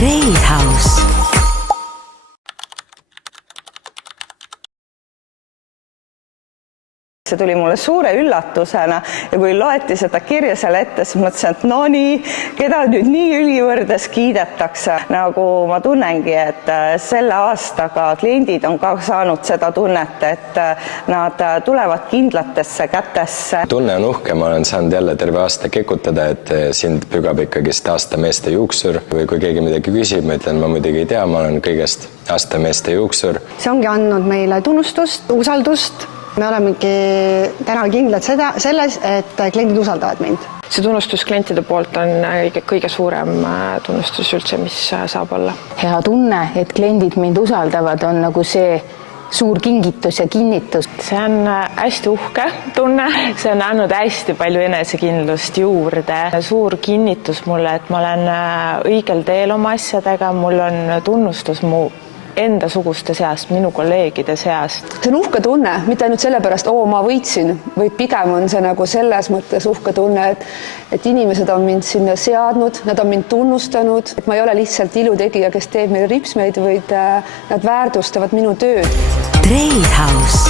Trade House. See tuli mulle suure üllatusena ja kui loeti seda kirja seal ette, siis mõtlesin, et no nii, keda nüüd nii ülivõrdes kiidetakse. Nagu ma tunnengi, et selle aastaga kliendid on ka saanud seda tunnet, et nad tulevad kindlatesse kätesse. Tunne on uhke, ma olen saanud jälle terve aasta kekutada, et sind pügab ikkagist aasta meeste juuksur. Või kui keegi midagi küsib, ma ütlen, ma muidugi ei tea, ma olen kõigest aasta meeste juuksur. See ongi andnud meile tunnustust, usaldust. Me olemegi täna kindlad selles, et kliendid usaldavad mind. See tunnustus klientide poolt on kõige suurem tunnustus üldse, mis saab olla. Hea tunne, et kliendid mind usaldavad, on nagu see suur kingitus ja kinnitus. See on hästi uhke tunne, see on andnud hästi palju enesekindlust juurde. Suur kinnitus mulle, et ma olen õigel teel oma asjadega, mul on tunnustus mu enda suguste seast, minu kolleegide seast. See on uhke tunne, mitte ainult sellepärast, ma võitsin, vaid pigem on see nagu selles mõttes uhke tunne, et inimesed on mind sinna seadnud, nad on mind tunnustanud, et ma ei ole lihtsalt ilutegija, kes teeb meile ripsmeid, vaid nad väärtustavad minu tööd. Trade House.